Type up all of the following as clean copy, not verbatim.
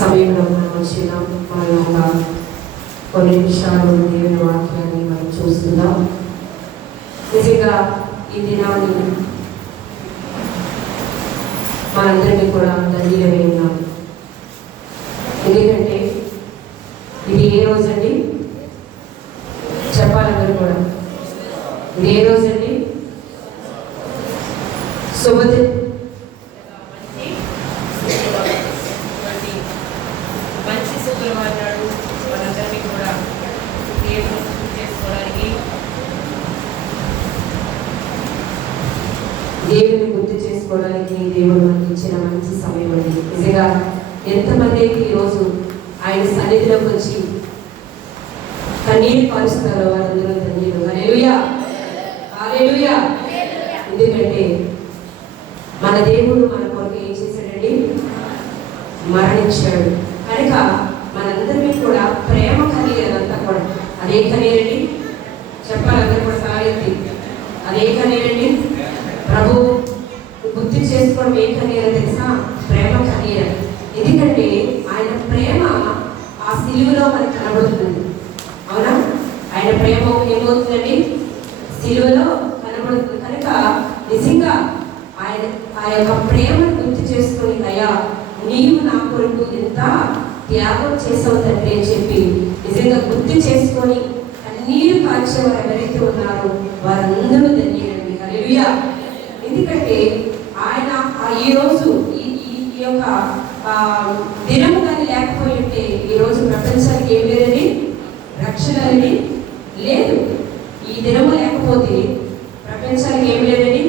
సమయంలో మనం వచ్చినాం. మనం ఒక కొన్ని నిమిషాలు దేవుని వాక్యాన్ని మనం చూస్తున్నాం. నిజంగా ఈ దినాన్ని మనందరినీ కూడా ధన్యమై ఉన్నాం. ఎందుకంటే ఇది ఏ రోజండి చెప్పాలందరూ కూడా, ఇది ఏ రోజండి? శుభదినం. మంచి శుక్రవారం నాడు మనందరినీ కూడా దేవుని గుర్తు చేసుకోవడానికి దేవుడు మనకి ఇచ్చిన మంచి సమయం అండి. నిజంగా ఎంతమంది అయితే ఈరోజు ఆయన సన్నిధిలోకి వచ్చి కన్నీరు కాలుస్తున్నారో వారందరూ ధన్యులు. హల్లెలూయా, హల్లెలూయా. ఎందుకంటే మన దేవుడు మన కొరకు ఏం చేశాడండి? మరణించాడు. కనుక మనందరినీ కూడా ప్రేమ కనీరంతా కూడా అదే కనీరండి. చెప్పాలి అందరూ కూడా సాగెత్తి, అదే కనీరండి. ప్రభు గుర్తు చేసుకోవడం ఏ కనీర తెలుసా? ప్రేమ కనీర. ఎందుకంటే ఆయన ప్రేమ ఆ సిలువలో మనకు కనబడుతుంది. అవునా? ఆయన ప్రేమ ఏమవుతుందండి? సిలువలో కనబడుతుంది. కనుక నిజంగా ఆయన ఆ యొక్క ప్రేమను గుర్తు చేసుకొని, అయ్యా నీవు నా కొరకు ఎంత త్యాగం చేసావు తండ్రి అని చెప్పి నిజంగా గుర్తు చేసుకొని కన్నీరు కాల్చేవారు ఎవరైతే ఉన్నారో వారందరూ ధన్యులండి. హల్లెలూయా. ఎందుకంటే ఆయన ఈరోజు ఈ యొక్క దినము కానీ లేకపోయి ఉంటే ఈరోజు ప్రపంచానికి ఏం లేదండి? రక్షణ అనేది లేదు. ఈ దినము లేకపోతే ప్రపంచానికి ఏం లేదండి?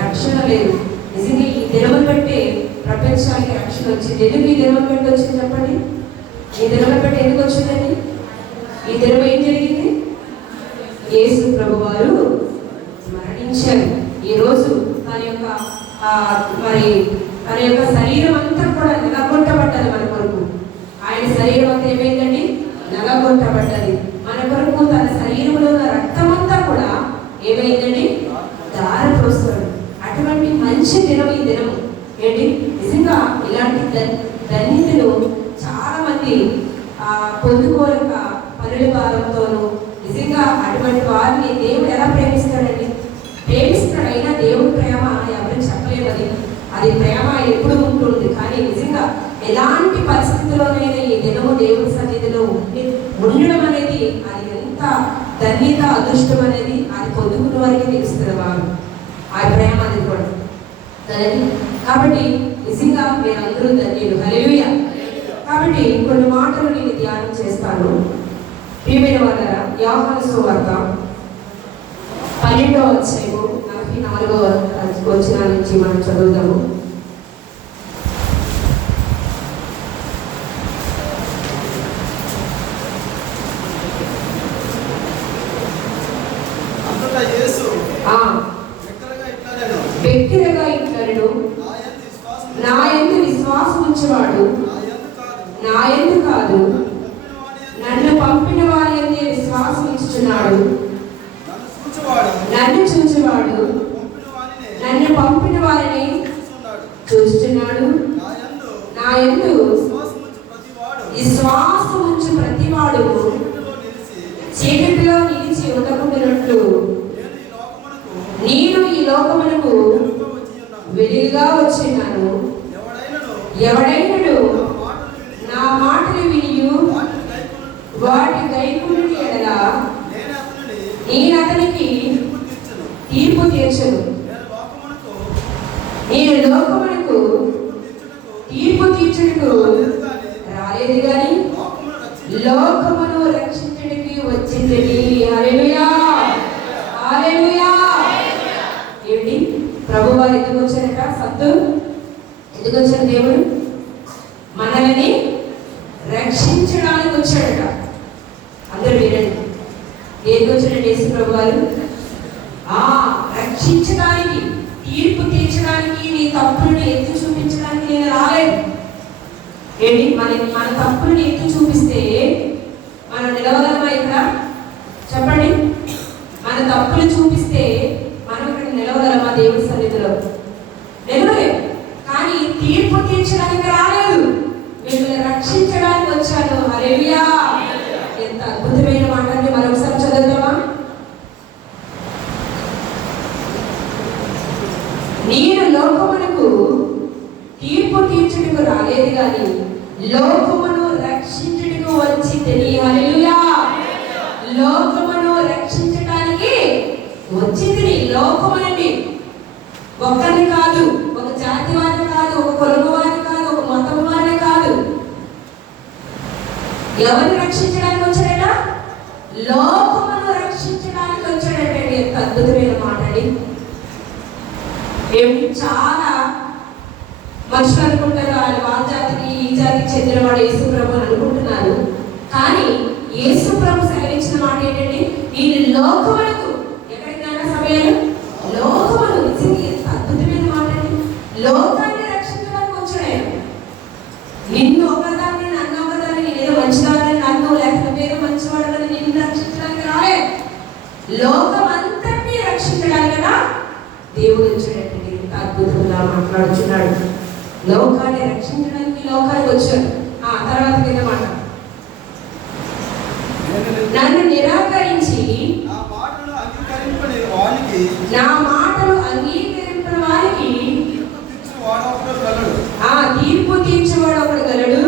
రక్షణ లేదు. నిజంగా ఈ దినములు బట్టే ప్రపంచానికి రక్షణ వచ్చింది. ఎందుకు ఈ దినములు బట్టి వచ్చింది చెప్పండి? ఈ దినములు బట్టి ఎందుకు వచ్చిందండి? ఈ దినం ఏం జరిగింది? యేసు ప్రభు వారు మరణించారు. ఈరోజు తన యొక్క శరీరం అంతా కూడా నలగొట్టబడ్డది మన కొరకు. ఆయన శరీరం అంతా ఏమైందండి? నలగొట్టబడ్డది మన కొరకు. తన శరీరంలో ఉన్న రక్తం అంతా కూడా ఏమైందండి? దారపోస్తాడు. అటువంటి మంచి దినం ఈ దినము ఏంటి? నిజంగా ఇలాంటి ధన్యతను చాలా మంది పొందుకోలేక పనుల భారంతోనూ, నిజంగా అటువంటి వారిని దేవుడు ఎలా ప్రేమిస్తాడండి? ప్రేమిస్తాడు. అయినా దేవుడు ప్రేమ ఎవరికి చెప్పలేదు. అది ప్రేమ ఎప్పుడు ఉంటుంది. కానీ నిజంగా ఎలాంటి పరిస్థితుల్లోనైనా ఈ దినము దేవుడి సన్నిధిలో ఉండడం అనేది అది ఎంత ధన్యత, అదృష్టం అనేది అది పొందుకున్న వారికి తెలుస్తుంది. వారు ఆ ప్రేమ అనేది కూడా కాబట్టి నిజంగా మీరందరూ ధన్యులు. హల్లెలూయా. కాబట్టి కొన్ని మాటలు నేను ధ్యానం చేస్తాను. ప్రియమైన వారలారా, యోహాను సువార్త 12వ అధ్యాయము 44వ వచనం నుంచి మనం చదువుతాము. వ్యక్తిగా ఇట్లను నా యందు విశ్వాసం ఉంచేవాడు నా యందు కాదు, నన్ను పంపిన వారి యందే విశ్వాసం ఉంచుచున్నాడు. నన్ను చూచువాడు నన్ను పంపిన వారిని చూస్తున్నాడు. నా యందు విశ్వాసం ఉంచు ప్రతివాడు చీకటిలో నిలిచి ఉండకుండానట్లు నేను ఈ లోకమునకు వెలుగుగా వచ్చినాను. ఎవడైనడు నా మాటలు వినియు వాటి గైకొనుడి ఎడల నేను అతనికి తీర్పు తీర్చను. నేను లోకమునకు తీర్పు తీర్చుటకు రాలేదు గాని లోకమును రక్షించుటకి వచ్చింది. హల్లెలూయా, హల్లెలూయా. ఏంటి ప్రభు వారు ఎందుకు వచ్చారట? సత్తు ఎందుకు వచ్చారు? దేవుడు మనల్ని రక్షించడానికి వచ్చాడట. అందరూ వినండి. దేనికి వచ్చాడండి యేసు ప్రభు వారు? రక్షించడానికి, తీర్పు తీర్చడానికి, నీ తప్పులను ఎత్తి చూపించడానికి నేను రాలేదు. ఏంటి? మన తప్పులను ఎత్తి చూపిస్తే మనం నిలవగలమా ఇక్కడ? చెప్పండి. మన తప్పులు చూపిస్తే మనం ఇక్కడ నిలవగలమా? దేవుడి సన్నిధిలో నిలవలేము. కానీ తీర్పు తీర్చడానికి రాలేదు. మిమ్మల్ని కానీ లోకమును రక్షించుటకు వచ్చి తిని. హల్లెలూయా. లోకమును రక్షించడానికి వచ్చి తిని. లోకమునండి ఒక్కరిని కాదు, ఒక జాతి వారిని కాదు, ఒక కులము వారిని కాదు, ఒక మతం వారిని కాదు. ఎవరిని రక్షించడానికి వచ్చాడట? లోకమును రక్షించడానికి వచ్చాడటండి. ఎంత అద్భుతమైన మాట అండి. ఏమిటి, చాలా మనుషులు అనుకుంటారు వాళ్ళ జాతికి ఈ జాతికి చెందినవాడు యేసు ప్రభు అని అనుకుంటున్నారు. కానీ యేసు ప్రభు సెలవిచ్చిన మాట ఏంటంటే, ఈ లోకములకు ఎక్కడికైనా సమయాలు లోకములు. ఎంత అద్భుతమైన మాట అండి. లోకాన్ని రక్షించడానికి వచ్చాడు. నిన్ను ఒకదాన్ని, నన్ను ఒకదాన్ని, నేనేదో మంచిదాన్ని, నన్ను లేకపోతే ఏదో మంచివాడని నిన్ను రక్షించడానికి రాలే. లోకం అంతటినీ రక్షించడానికి కదా దేవుడు వచ్చాడంటే. ఎంత అద్భుతంగా మాట్లాడుచున్నాడు. లోకాన్ని రక్షించడానికి లోకానికి వచ్చాడు. తర్వాత కింద మాట, నన్ను నిరాకరించి నా మాటలు అంగీకరింపని వారికి తీర్పు తీర్చేవాడు ఒకడు గలడు.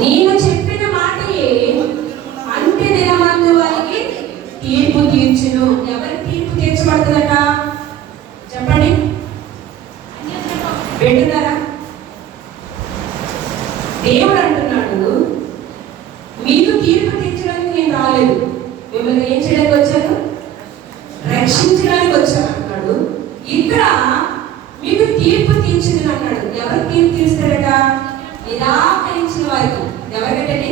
నేను చెప్పిన మాటయే అంత్య దినమందు వారికి తీర్పు తీర్చును. ఎవరికి తీర్పు తీర్చబడుతుందట చెప్పండి, వింటున్నారా? దేవుడు అంటున్నాడు, మీకు తీర్పు తీర్చడానికి నేను రాలేదు, మిమ్మల్ని ఏం చేయడానికి వచ్చాను? రక్షించడానికి వచ్చాను అన్నాడు. ఇక్కడ మీకు తీర్పు తీర్చింది అన్నాడు. ఎవరు తీర్పు తీరుస్తాడట? నిరాకరించిన వారికి. ఎవరికంటే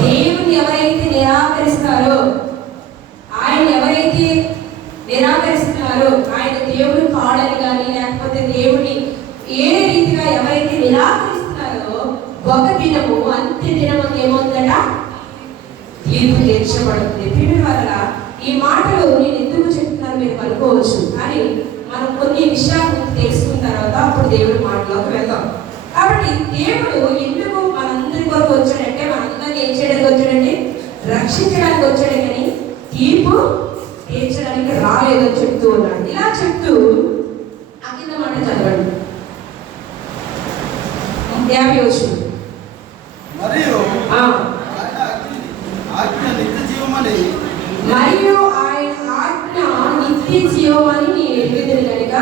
దేవుని ఎవరైతే నిరాకరిస్తారో, ఆయన ఎవరైతే నిరాకరిస్తున్నారో, ఆయన దేవుడు కాడని కానీ లేకపోతే దేవుని ఏ రీతిగా ఎవరైతే నిరాకరిస్తున్నారో, ఒక దినము అంత్య దినము ఏమవుతుందట? తీర్పు తీర్చబడుతుంది. పిల్లల వల్ల ఈ మాటలు నేను ఎందుకు చెప్తున్నాను మీరు అనుకోవచ్చు, కానీ మనం కొన్ని విషయాలు తెలుసుకున్న తర్వాత అప్పుడు దేవుడి మాటలోకి వెళ్తాం. కాబట్టి దేవుడు ఎందుకు మనందరి కొరకు వచ్చాడంటే, మనందరినీ ఏం చేయడానికి వచ్చాడంటే? రక్షించడానికి వచ్చాడు, కానీ తీర్పు తీర్చడానికి రాలేదని చెప్తూ ఉన్నాడు. ఇలా చెప్తూ ఆ కింద మాట చదవండి, 50 వచ్చింది. మరియు ఆయన ఆజ్ఞ నిత్య జీవమని నేను ఎరుగుదును కనుక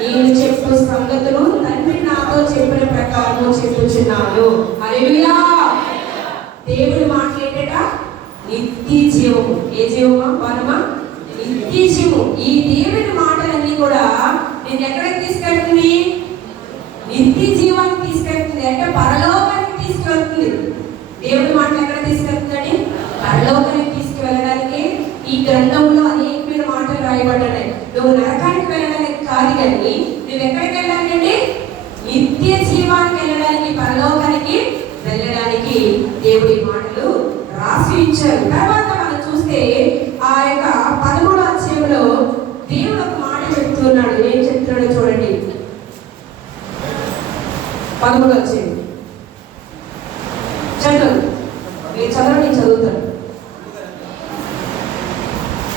నేను చెప్పు సంగతులు తండ్రి నాతో చెప్పిన ప్రకారం చెప్పుచున్నాను. హల్లెలూయా. దేవుడు మాట్లాడేట నిత్య జీవము. ఏ జీవమా? పరమా నిత్య జీవము. ఈ దేవుని మాటలన్నీ కూడా నేను ఎక్కడికి తీసుకెళ్తుంది? నిత్య జీవానికి తీసుకెళ్తుంది. అంటే పరలోకానికి తీసుకెళ్తుంది. దేవుడి మాటలు ఎక్కడ తీసుకెళ్తుందని? పరలోకానికి తీసుకువెళ్ళడానికి ఈ గ్రంథంలో అనేకమైన మాటలు రాయబడ్డాయి. నువ్వు నరకానికి వెళ్ళడానికి కాదు, కానీ నువ్వు ఎక్కడికి వెళ్ళాలంటే నిత్య జీవానికి వెళ్ళడానికి, పరలోకానికి వెళ్ళడానికి దేవుడి మాటలు రాసి ఇచ్చారు. తర్వాత మనం చూస్తే ఆ యొక్క 13వ అధ్యాయంలో దేవుడు ఒక మాట చెప్తున్నాడు. ఏం చెప్తున్నాడో చూడండి. 13వ అధ్యాయం చదువు. మీరు చదవండి, నేను చదువుతాను.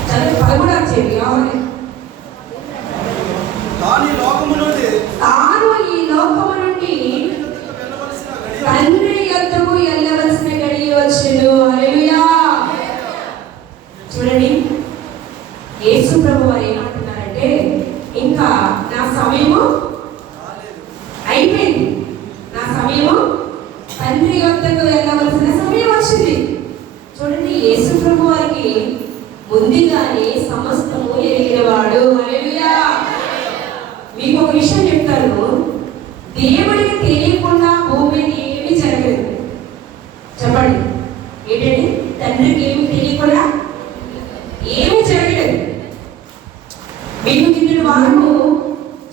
చదువు. 13వ అధ్యాయం. తాను ఈ లోకము నుండి తండ్రి యొద్దకు వెళ్ళవలసిన గడియ వచ్చెను. హల్లెలూయా. చూడండి, యేసు ప్రభు వారు ఏమంటున్నారంటే, ఇంకా నా సమయము అయిపోయింది, నా సమయము తండ్రి యొద్దకు వెళ్ళవలసిన సమయం వచ్చింది. చూడండి, యేసు ప్రభు వారికి ముందుగానే సమస్తము ఎరిగినవాడు. హల్లెలూయా. మీకు ఒక విషయం చెప్తాను, దేవుడికి తెలియకుండా భూమి మీద ఏమీ జరగదు. చెప్పండి, ఏంటండి? తండ్రికి ఏమి తెలియకుండా ఏమీ జరగలేదు. మీకు కింద వారము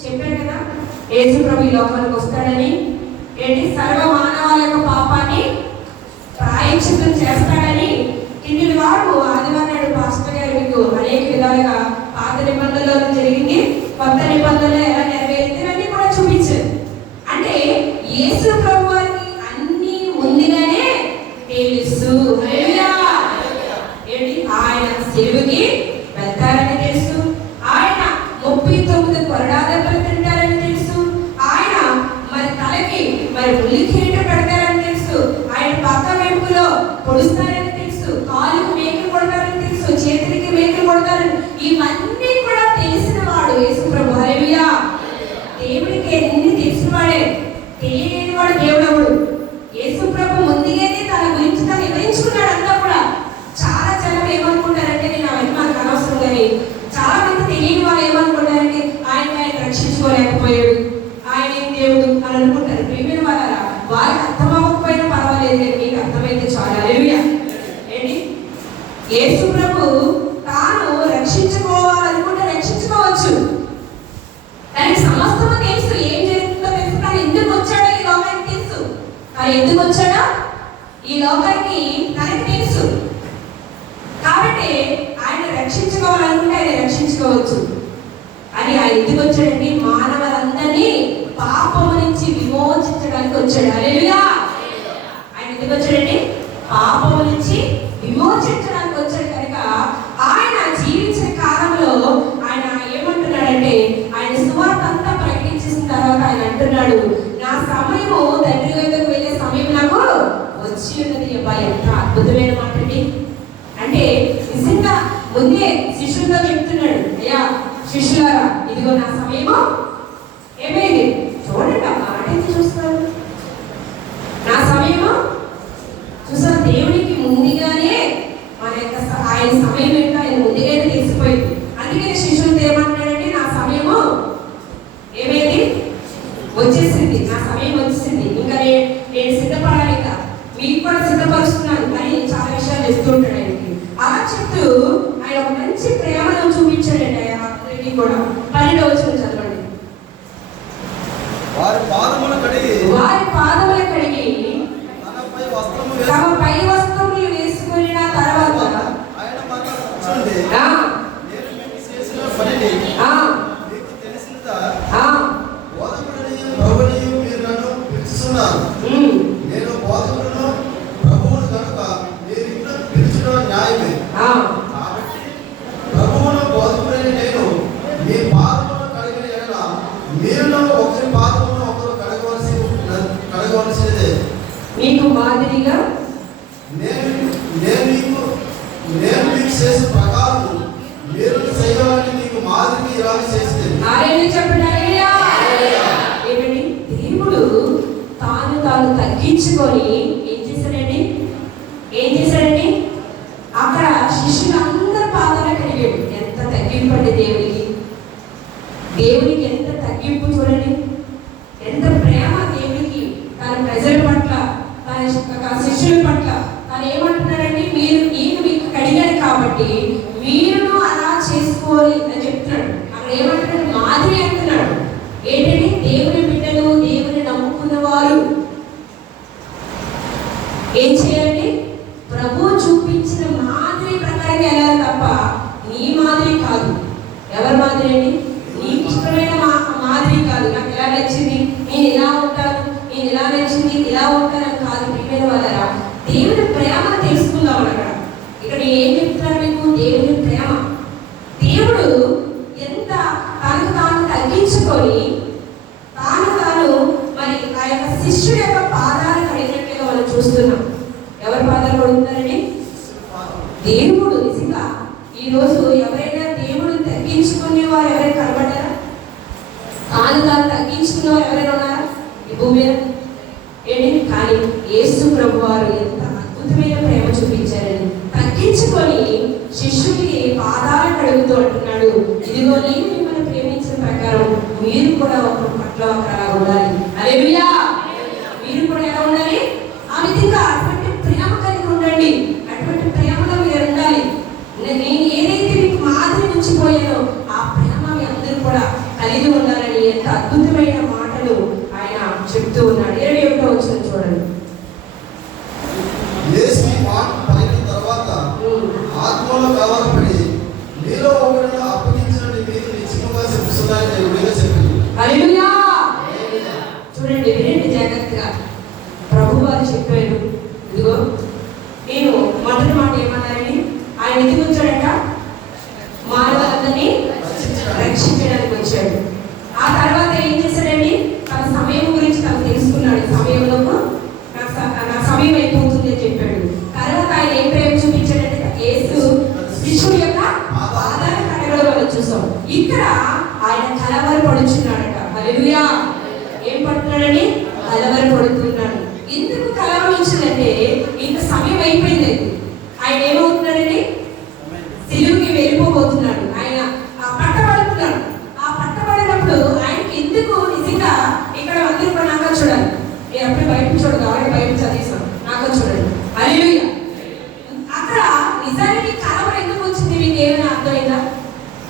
చెప్పారు కదా, యేసు ప్రభు ఈ లోకానికి వస్తాడని, ఏంటి సర్వ మానవాల యొక్క పాపాన్ని ప్రాయశ్చిత్తం చేస్తాడని కింది వారు ఆదివారం నాడు పాస్టర్ గారు మీకు అనేక విధాలుగా పాత నిబంధనలో జరిగింది, కొత్త నిబంధనలో ఎలా నెరవేరింది అన్ని కూడా చూపించారు. అంటే యేసు ప్రభు వారికి అన్ని ముందుగానే తెలుసు. ఏంటి? ఆయన సెలువుకి వెళ్తారని తెలుసు, ఆయన 39 కొరడా దెబ్బలు తింటారని తెలుసు, ఆయన మరి తలకి మరి ముల్లి కిరీటం పెడతారని తెలుసు, ఆయన పక్క వెంపులో పొడుస్తారని తెలుసు, కాలుకు మేకలు కొడతారని తెలుసు, చేతులకి మేకలు కొడతారని, ఇవన్నీ కూడా తెలిసిన వాడు యేసు ప్రభు. హల్లెలూయా. దేవుడికి అన్ని తెలిసిన వాడే, తెలియని వాడు దేవుడు. యేసు ప్రభు ముందుగానే తన గురించి తను వివరించుకున్నాడు అంతా కూడా. చాలా జనం ఏమనుకుంటారంటే, నేను అవన్నీ మనకు అనవసరం, కానీ చాలా మంది తెలియని వాళ్ళు ఏమనుకుంటారంటే ఆయన రక్షించుకోలేకపోయాడు, ఆయన దేవుడు అని అనుకుంటారు. ప్రియమైన వాళ్ళారా, వారికి అర్థమవ్వకపోయినా పర్వాలేదు, కానీ మీకు అర్థమైతే చాలా. హల్లెలూయా. ఏంటి, యేసు ప్రభు తాను రక్షించుకోవాలనుకుంటే రక్షించుకోవచ్చు. దానికి సమస్తము తెలుసు, ఏం జరుగుతుందో తెలుసు. కానీ ఎందుకు వచ్చాడో ఈ లోకానికి తెలుసు. కానీ ఎందుకు వచ్చాడో ఈ లోకానికి తనకి తెలుసు. కాబట్టి ఆయన రక్షించుకోవాలనుకుంటే ఆయన రక్షించుకోవచ్చు. అని ఆయన ఎందుకు వచ్చాడండి? మానవులందరినీ పాపము నుంచి విమోచించడానికి వచ్చాడు. హల్లెలూయా. ఆయన ఎందుకు వచ్చాడండి? పాపము నుంచి విమోచించడానికి వచ్చాడు. కనుక ఆయన జీవించిన కాలంలో ఆయన ఏమంటున్నాడంటే, ఆయన సువార్త అంతా ప్రకటించేసిన తర్వాత ఆయన అంటున్నాడు, నా సమయము తండ్రి వద్దకు వెళ్ళే సమయం నాకు వచ్చి ఉన్నది. అబ్బా, ఎంత అద్భుతమైన మాట అండి. అంటే నిజంగా ముందే శిష్యులతో చెప్తున్నాడు, అయ్యా శిష్యులారా, ఇదిగో నా సమయము ఏమైంది. చూడండి ఆ మాట ఎందుకు చూస్తారు, నా సమయము చూసారు. దేవుడికి ముందుగానే మన యొక్క ఆయన సమయం ఏంటో ఆయన ముందుగానే తెలిసిపోయింది. అందుకని శిష్యులతో ఏమంటున్నాడంటే, నా సమయము ఏమైంది, వచ్చేసింది, నా సమయం వచ్చేసింది, ఇంకా నేను సిద్ధపడాలి, ఇంకా మీకు కూడా సిద్ధపరుస్తున్నాను అని చాలా విషయాలు చెప్తూ ఉంటాడు ఆయనకి. అలా చెప్తూ ఆయన ఒక మంచి ప్రేమను చూపించాడండి. అందరికీ కూడా 12వ వచనం చదవండి. వారి పాదములు కడిగి తమ పై వస్త్రములు వేసుకున్న తర్వాత ఆయన మనలో కూర్చుండి, నేను మీకు చేసిన పనిని మీకు తెలిసినదా, బోధకుడిని ప్రభుని మీరు నన్ను పిలుచుతున్నారు. నేను బోధకుడును ప్రభువును కనుక మీరు ఇంట్లో పిలుచడం న్యాయమే. కాబట్టి ప్రభువును బోధకుడైన నేను మీ పాదములను కడిగిన ఎడల మీరులో ఒకరి పాదమును ఒకరు కడగవలసినదే. మీకు మాదిరిగా నేను మీకు చేసిన ప్రకారం మీరు చేయవాలని మీకు మాదిరి ఇలా చేస్తే. చెప్పండి. ఏమండి, దేవుడు తాను తగ్గించుకొని ఏం చేశాడండి? అక్కడ శిష్యులందరి పాదాలు కడిగాడు. ఎంత తగ్గింపు అండి దేవునికి ఎంత తగ్గింపు చూడండి, ఎంత ప్రేమ దేవునికి. తన ప్రజల పట్ల, తన శిష్యుల పట్ల తను ఏమంటున్నాడండి, నేను మీకు కడిగాను కాబట్టి మీరును అలా చేసుకోవాలి అని చెప్తున్నాడు. అక్కడ ఏమంటున్నాడు? మాదిరి అంటున్నాడు. ఏంటంటే దేవుని బిడ్డలు, దేవుని నమ్ముకున్న వారు ఏం చేయాలి? ప్రభు చూపించిన మాదిరి ప్రకారం వెళ్ళాలి తప్ప నీ మాదిరి కాదు. ఎవరి మాదిరి అండి? నీకు ఇష్టమైన మాదిరి కాదు. నాకు ఎలా నచ్చింది, నేను ఇలా ఉంటాను, నేను ఇలా నచ్చింది, ఇలా ఉంటానని కాదు. ప్రియమైన వాళ్ళరా, దేవుని ప్రేమ తెలుసుకుందాం. ఇక్కడ నేను ఏం చెప్తున్నాను మీకు? దేవుని ప్రేమ. దేవుడు ఎంత తనకు తాను తగ్గించుకొని తాను మరి ఆ యొక్క శిష్యుడు యొక్క పాదాలు కడిగినట్లుగా మనం చూస్తున్నాం. ఎవరి పాదాలు కడుగుతున్నారని? దేవుడు. నిజంగా ఈరోజు ఎవరైనా దేవుడు తగ్గించుకునే వారు ఎవరైనా కనబడ్డారా? తాను తగ్గించుకునే వారు ఎవరైనా ఉన్నారా ఈ భూమి మీద? ఏంటి, కానీ యేసు ప్రభు వారు ఎంత అద్భుతమైన ప్రేమ చూపించారని తగ్గించుకొని శిష్యుడికి పాదాలు కడుగుతూ అంటున్నాడు, ఇదిగో నేను మిమ్మల్ని ప్రేమించిన ప్రకారం మీరు కూడా ఒకరి పట్ల ఒకలా ఉండాలి. హల్లెలూయా. మీరు కూడా ఎలా ఉండాలి? ఆ విధంగా అటువంటి ప్రేమ కలిగి ఉండండి. అటువంటి ప్రేమలో మీరు ఉండాలి. నేను ఏదైతే మీకు మాదిరి నుంచి పోయానో ఆ ప్రేమ మీ అందరూ కూడా కలిగి ఉండాలని ఎంత అద్భుతమైన మాటలు ఆయన చెప్తూ ఉన్నాడు. 21వ వచనం చూడండి. తర్వాత ఆత్మలో కలవరపడి మీలో ఒకరిని అప్పగించినట్టు మీరు నిశ్చయముగా చెప్తున్నారని దేవుడిగా చెప్పింది. హల్లెలూయా. చూడండి, వినండి జాగ్రత్తగా. ప్రభు వారు చెప్పాడు, ఇదిగో నేను మొదటి మాట ఏమన్నారని, ఆయన ఎందుకు వచ్చాడట? మానవులందరినీ రక్షించడానికి వచ్చాడు. ఆ తర్వాత ఏం చేశాడండి? తన సమయం గురించి తను తెలుసుకున్నాడు. ఈ సమయంలో నా సమయం అయిపోతుంది అని చెప్పాడు. తర్వాత ఆయన ఏం ప్రేమ చూపించాడంటే యేసు శిష్యుడి యొక్క పాదాల కడగడం మనం చూసాం. ఇక్కడ ఆయన కలవరపడుచున్నాడట. హల్లెలూయా. ఏం పడుతున్నాడని? కలవరపడుతున్నాడు. ఎందుకు కలవరించిందంటే ఇంత సమయం అయిపోయింది. ఆయన ఏమవుతున్నాడండి? సిలువుకి వెళ్ళిపోబోతున్నాడు. ఆయన పట్టబడుతున్నాడు. ఆ పట్టబడినప్పుడు ఆయనకి ఎందుకు నిజంగా ఇక్కడ అందరూ కూడా నాకు చూడాలి. నేను అప్పుడు బయట చూడదు, ఆవిడ బయట చదివేశాను. నాకు చూడండి. హల్లెలూయా. అక్కడ నిజానికి కలవరం ఎందుకు వచ్చింది? మీకు ఏమైనా అర్థమైందా?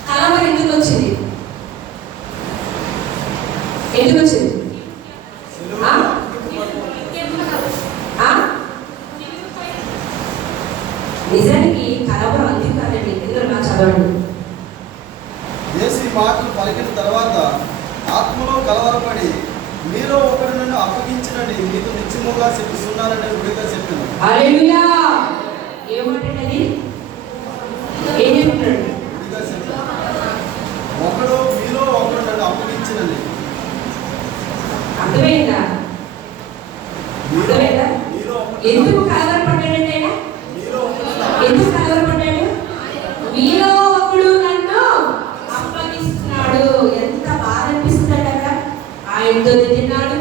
కలవరం ఎందుకు వచ్చింది? ఎందుకు వచ్చింది? నిజానికి కలవరం అందుకు కాదండి. ఎందుకు నా చదవండి. యేసు ఈ మాటలు పలికిన తర్వాత ఆత్మలో కలవరపడి మీలో ఒకడు నన్ను అప్పగించినని మీతో నిత్యముగా చెప్తున్నారని విడిగా చెప్పాను. హల్లెలూయా. ఏమంటాడని? ఏం చెప్తున్నాడు? విడిగా చెప్పాను. ఒకడు మీలో ఒకడు నన్ను అప్పగించినని. అర్థమైందా? అర్థమైందా? ఎందుకు కలవరపడ్డాడంటే ఆయన? ఎందుకు కలవరపడ్డాడు? మీలో ఒకడు నన్ను అప్పగిస్తున్నాడు. ఎంత బాధ అనిపిస్తుందంట అక్కడ. ఆయనతోనే తిన్నాడు,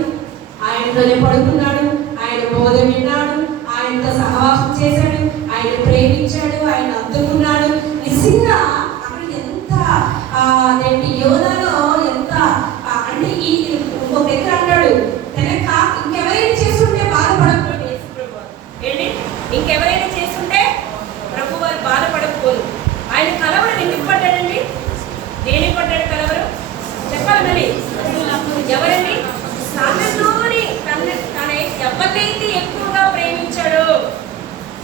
ఆయనతోనే పడుకున్నాడు, ఆయన బోధ విన్నాడు, ఆయనతో సహవాసం చేశాడు, ఆయన ప్రేమించాడు, ఆయన అద్దుకున్నాడు. నిజంగా అక్కడ ఎంత అదేంటి యోధలో ఎంత అంటే ఈ ఇంకొక దగ్గర అంటాడు ఇంకెవరైనా చేస్తుంటే బాధపడకపోతే ఏంటి? ఇంకెవరైనా చేస్తుంటే ప్రభు వారు బాధపడకపోదు. ఆయన కలవరం ఎందుకు పడ్డాడండి? దేనికి పడ్డాడు కలవరం? చెప్పాలి మరి. ఎవరండి? తనలోని తన ఎవరినైతే ఎక్కువగా ప్రేమించాడో,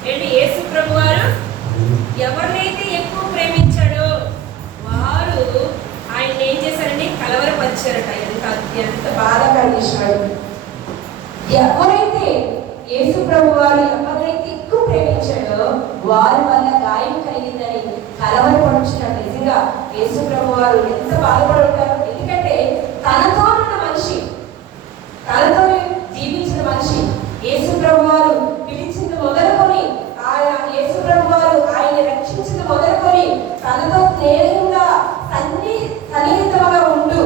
ఏంటి యేసు ప్రభు వారు ఎవరినైతే ఎక్కువ ప్రేమించాడో వారు ఆయన ఏం చేశారండి? కలవరపరిచారట. ఎంత బాధగా చేశాడు. ఎవరైతే యేసు ప్రభు వారు ఎవరైతే ఎక్కువ ప్రేమించాడో వారి వల్ల గాయం కలిగిందని కలవరపడుచున్నాడు. నిజంగా యేసు ప్రభు వారు ఎంత బాధపడుంటారు. ఎందుకంటే తనతో ఉన్న మనిషి, తనతో జీవించిన మనిషి యేసు ప్రభు వారు పిలిచింది మొదలుకొని ఆయన యేసు ప్రభు వారు ఆయన రక్షించింది మొదలుకొని తనతో స్నేహంగా సన్నిహితంగా ఉంటూ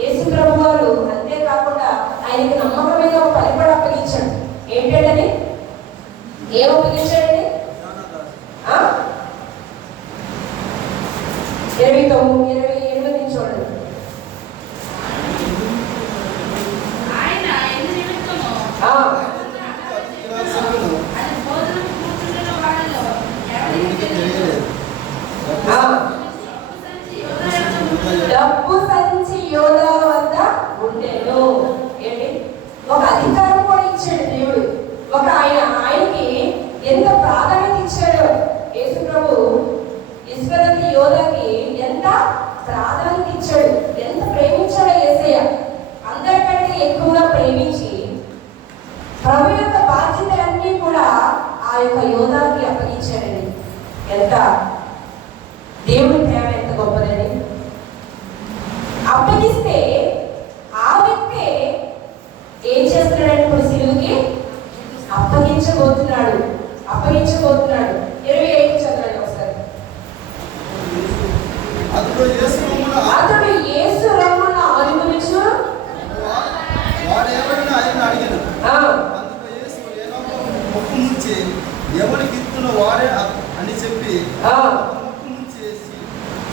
యేసు ప్రభు వారు అంతేకాకుండా ఆయనకి నమ్మకమైన ఒక పని కూడా అప్పగించాడు. ఏంటంటే ఏం అప్పగించాడండి? 29-28 చూడండి. డబ్బు సంచి యోధా వద్ద ఉండేను. ఏంటి? ఒక అధికారం కూడా ఇచ్చాడు దేవుడు. ఒక ఆయనకి ఎంత ప్రాధాన్యత ఇచ్చాడు యేసు ప్రభు. ఇస్కరియోతు యోధాకి ఎంత ప్రాధాన్యత ఇచ్చాడు, ఎంత ప్రేమించాడో యేసయ్య. అందరికంటే ఎక్కువగా ప్రేమించి ప్రభు యొక్క బాధ్యతలన్నీ కూడా ఆ యొక్క యోధాకి అప్పగించాడండి. ఎంత దేవుడి ప్రేమ ఎంత గొప్పదండి. అప్పగిస్తే ఆ వ్యక్తే ఏం చేస్తున్నాడంటే ఇప్పుడు సిలువుకి అప్పగించబోతున్నాడు. 25 చదవండి ఒకసారి. అతడు యేసు రొమ్మున ఆనుకొనుచు వాడు ఎవరిని ఆయన అడిగాను. అందుకు యేసు ముక్కు ముంచి ఎవరికి ఇస్తున్న వాడే అని చెప్పి ముక్కు ముంచి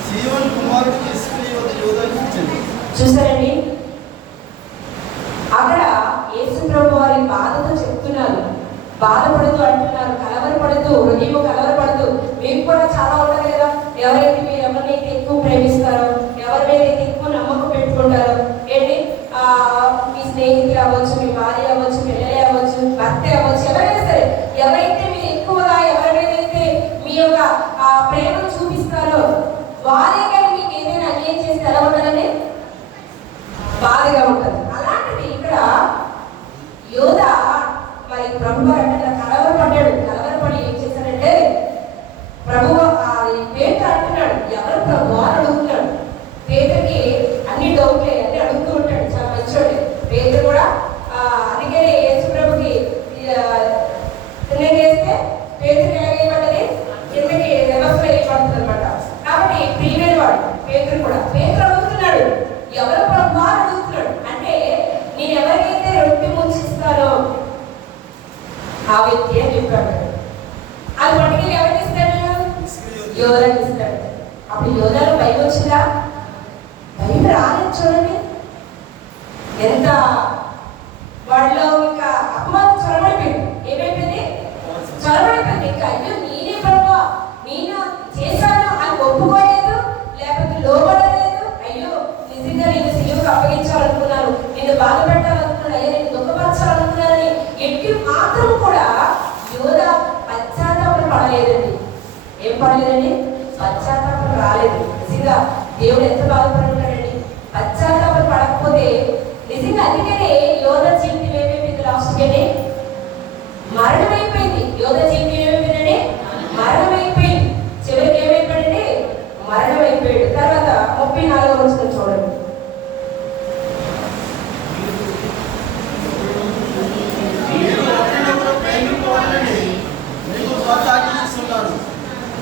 సీయోను కుమారుడికి ఇస్కరియోతు యోధాకి ఇచ్చింది. చూసారండి, అక్కడ యేసు ప్రభు వారి బాధతో చెప్తున్నారు, బాధపడుతూ అంటున్నారు, కలవరపడుతూ, హృదయం కలవరపడుతూ. మీకు కూడా చాలా ఉంటారు కదా, ఎవరైతే మీరు ఎవరినైతే ఎక్కువ ప్రేమిస్తారో, ఎవరి మీద అయితే ఎక్కువ నమ్మకం పెట్టుకుంటారో, ఏంటి మీ స్నేహితులు అవ్వచ్చు, మీ భార్య అవ్వచ్చు, పిల్లలే అవ్వచ్చు, భర్త అవ్వచ్చు, ఎవరైనా సరే, ఎవరైతే మీరు ఎక్కువగా ఎవరి మీద అయితే మీ యొక్క ప్రేమను చూపిస్తారో వారే కానీ మీకు ఏదైనా అన్యాయం చేస్తే ఎలా ఉండాలని బాధగా ఉంటుంది. అలాంటిది ఇక్కడ యోధ మరి ప్రభు అంటే కలవరపడ్డాడు. కలవరపడి ఏం చేశాడంటే ప్రభు పేట అంటున్నాడు, ఎవరు ప్రభు అని అడుగుతున్నాడు. పేదకి అన్ని డౌట్లే అన్ని అడుగుతూ ఉంటాడు, చాలా మంచోడే. ఆ వ్యక్తి అని చెప్పాడు. అది పట్టుకెళ్ళి ఎవరికి ఇస్తాడు? యోధాకి ఇస్తాడు. అప్పుడు యోధాలో భయం వచ్చిందా? భయం రాలేదు. చూడండి ఎంత వాళ్ళలో ఇంకా అపవాదం చొరబడిపోయింది. ఏమైపోయింది? చొరబడిపోయింది. ఇంకా అయ్యో నేనే ప్రభా, నేను చేశాను అని ఒప్పుకోలేదు, లేకపోతే లోబడలేదు. అయ్యో నిజంగా నేను సిలువకు అప్పగించాలనుకున్నాను, నిన్ను బాధపెట్టాలనుకున్నాను, అయ్యో నేను దుఃఖపరచాలనుకున్నానని ఎట్టి మాత్రం కూడా యోధ పశ్చాత్తాపం పడలేదండి. ఏం పడలేదండి? పశ్చాత్తాపం రాలేదు. నిజంగా దేవుడు ఎంత బాధపడుతున్నాడండి. పశ్చాత్తాపం పడకపోతే నిజంగా అందుకనే యోధ జీవితం ఏమైపోయింది? లాస్ట్గానే మరణమైపోయింది. యోధ జీవితం ఏమైపోయిందండి? మరణమైపోయింది. చివరికి ఏమైపోయిందండి? మరణమైపోయాడు. తర్వాత 34వ వచనం చూడండి.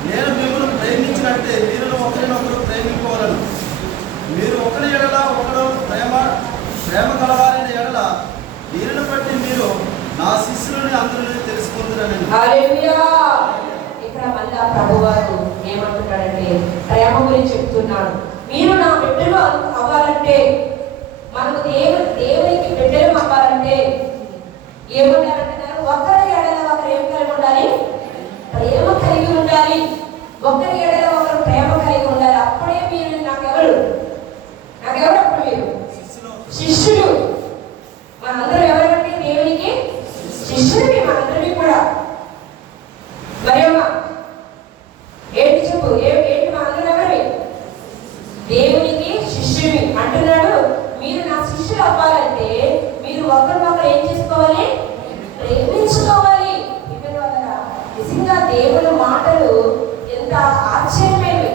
నేను మిమ్మల్ని ప్రేమించినట్టే మీరు ఒకరినొకరు ప్రేమించుకోవాలను. మీరు ఒకరి ఎడల ఒకరు ప్రేమ కలవాలని ఎడల దీనిని బట్టి మీరు నా శిష్యులని అందరినీ తెలుసుకుంటారని. హల్లెలూయా. ఇక్కడ మళ్ళా ప్రభువారు ఏమంటున్నాడంటే ప్రేమ గురించి చెప్తున్నాడు. మీరు నా బిడ్డలు అవ్వాలంటే, మనకు దేవునికి బిడ్డలు అవ్వాలంటే ఏమంటారంటున్నారు? ఒకరి ఎడల ఒకరు ఏం కలిగి ఉండాలి? ప్రేమ కలిగి ఉండాలి. ఒకరి ఎడల ఒకరు ప్రేమ కలిగి ఉండాలి. అప్పుడే మీరు నాకెవరు అప్పుడు మీరు శిష్యులు. మనందరం ఎవరంటే దేవునికి శిష్యుడివి. మనందరినీ కూడా మరియమ్మ ఏంటి చెప్పు? ఏంటి మనందరం ఎవరివి? దేవునికి శిష్యుడివి అంటున్నాడు. మీరు నా శిష్యులు అవ్వాలంటే మీరు ఒకరినొకరు ఏం చేసుకోవాలి? ప్రేమించుకోవాలి. నిజంగా దేవుని మాటలు ఎంత ఆశ్చర్యమైనవి.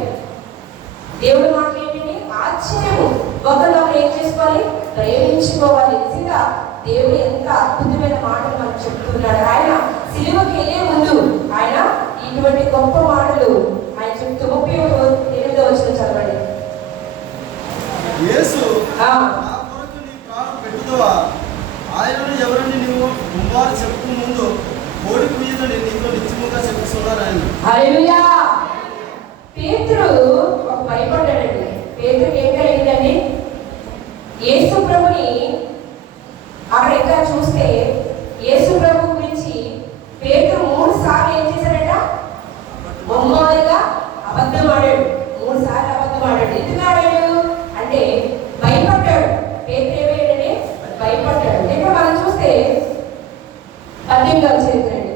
దేవుని మాటలు ఏంటంటే ఆశ్చర్యము. ఒకరినొకరు ఏం చేసుకోవాలి? ప్రేమించుకోవాలి. నిజంగా దేవుడు ఎంత అద్భుతమైన మాటలు మనకు చెప్తున్నాడు. ఆయన సిలువకి వెళ్ళే ముందు ఆయన ఇటువంటి గొప్ప మాటలు ఆయన చెప్తూ 38వ వచనం చదవండి. యేసు నా కొరకు నీ ప్రాణం పెట్టుదవా? ఆయనను ఎవరిని నీవు ముమ్మారు చెప్పు ముందు కోడి కుయ్యదని నీతో నిత్యముగా చెప్పుతున్నాను. హల్లెలూయా. పేతురు ఒక భయపడ్డాడండి. పేతురుకి ఏం కలిగిందండి? యేసు ప్రభుని అక్కడ ఇంకా చూస్తే యేసు ప్రభు గురించి పేతురు 3 సార్లు ఏం చేశాడట? బొమ్మగా అబద్ధం ఆడాడు. 3 సార్లు అబద్ధం ఆడాడు. ఎందుకు ఆడాడు అంటే భయపడ్డాడు. పేతురు ఏమయ్యాడండి? భయపడ్డాడు. ఇక్కడ మనం చూస్తే 18వ చరిత్ర అండి.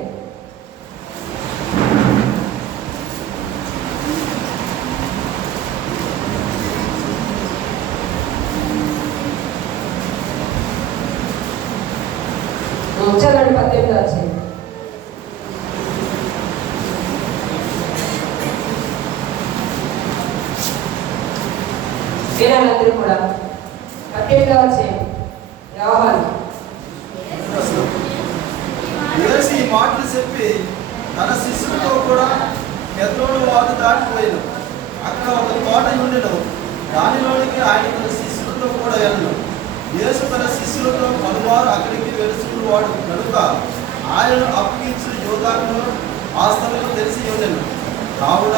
చదవండి 18వ చరిత్ర. వినాలందరూ కూడా 18వ చరిత్ర. యోహాను యేసు ఈ మాటలు చెప్పి తన శిష్యులతో కూడా కెద్రోను వాగు దాటిపోయాను. అక్కడ ఒక తోట ఉండెను. దానిలోనికి ఆయన తన శిష్యులతో కూడా వెళ్ళను. యేసు తన శిష్యులతో పలుమారు అక్కడికి వెలుసుకున్నవాడు కనుక ఆయనను అప్పగించిన యోధాను ఆ స్థలంలో తెలిసి ఉండెను. కావున